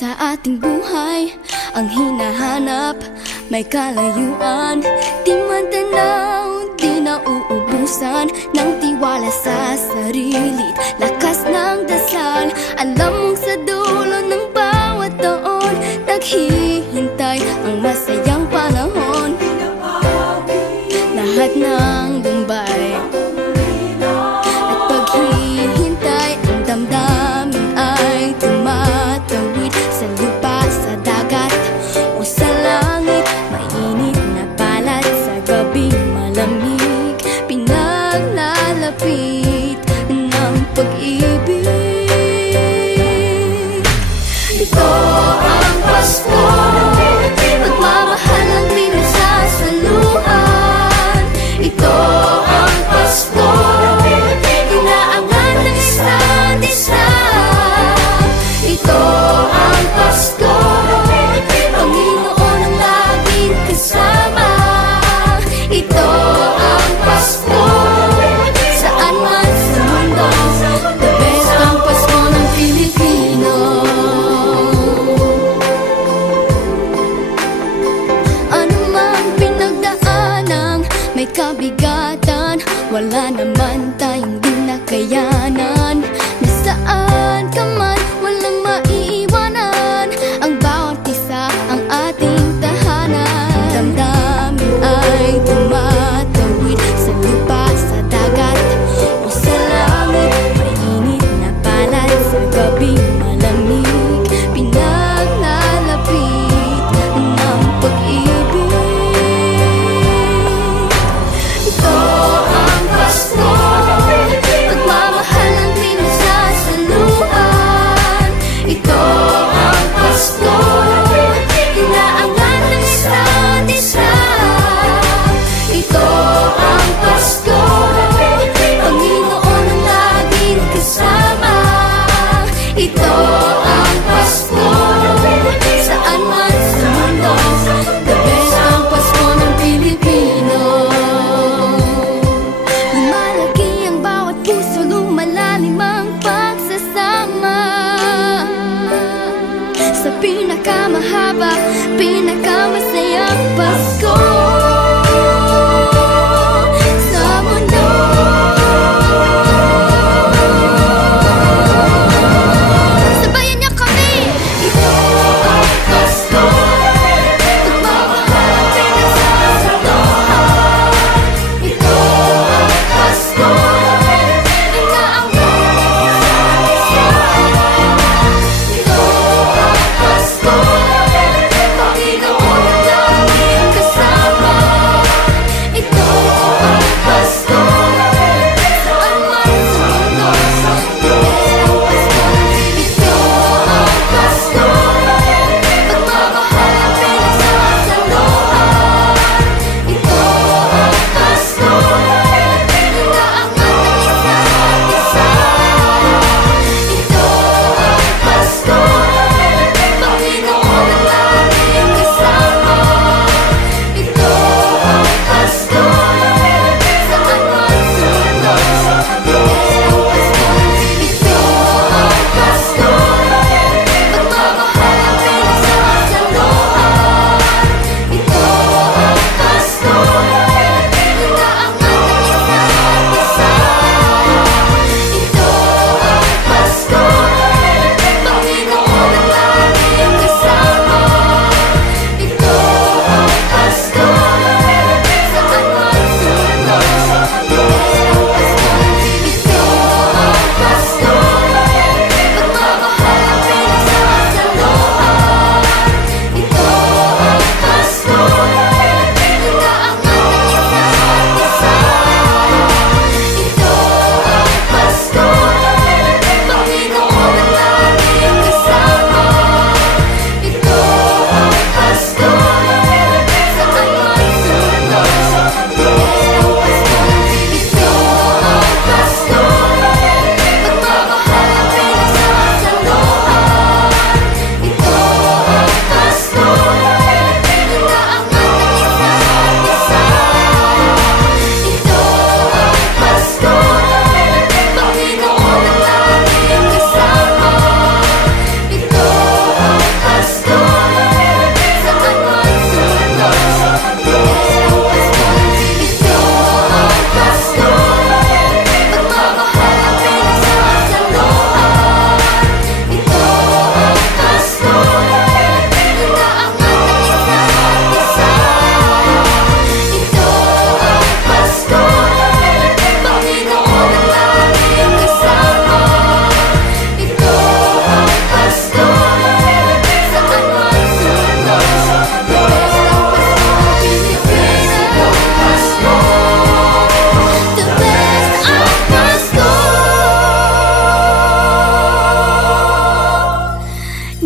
sa ating buhay ang hinahanap, may kalayuan. Di man tanaw, di nauubusan ng tiwala sa sarili, lakas ng dasal. Alam mong sa dulo ng bawat taon naghihintay ang masayang panahon. Lahat ng lumbay at paghihintay, ang damdamin ay tumatawid sa lupa, sa dagat o sa langit. Mainit na palad sa gabing malamig, pinaglalapit ng pag-ibig. Ito ang Pasko, pagmamahal ang pinagsasaluhan. Ito ang Pasko, inaangan ng isa't isa. Ito ang Pasko, Panginoon ang laging kasama. Ito ang Pasko, saan man sa mundo, the best ang Pasko ng Pilipino. Ano mang pinagdaanang may kabigatan, wala naman tayong di nakayanan. Nasaan ka man, walang maiiwanan, ang bawat isa ang ating tahanan. Damdamin ay tumatawid sa lupa, sa dagat o sa langit. Mainit na palad sa gabing malamig, pinaglalapit ng pag-ibig. Ito ang Pasko, pagmamahal ang pinagsasaluhan. Ito ang Pasko, inaangan ng isa't isa. Ito ang Pasko, Panginoon ang laging kasama. Ito ang Pasko, saan man sa mundo, the best ang Pasko ng Pilipino. Lumalaki ang bawat puso, lumalalim ang pagsasama. Sa pinakamahaba, pinakamasayang Pasko sa mundo. Sabayan niyo kami! Ito ang Pasko, pagmamahal ang pinagsasaluhan. Ito ang Pasko, inaangan ng isa't isa. Ito ang Pasko, Panginoon ang laging kasama.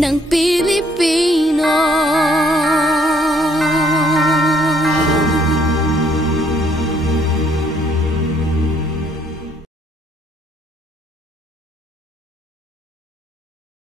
ng Pilipino.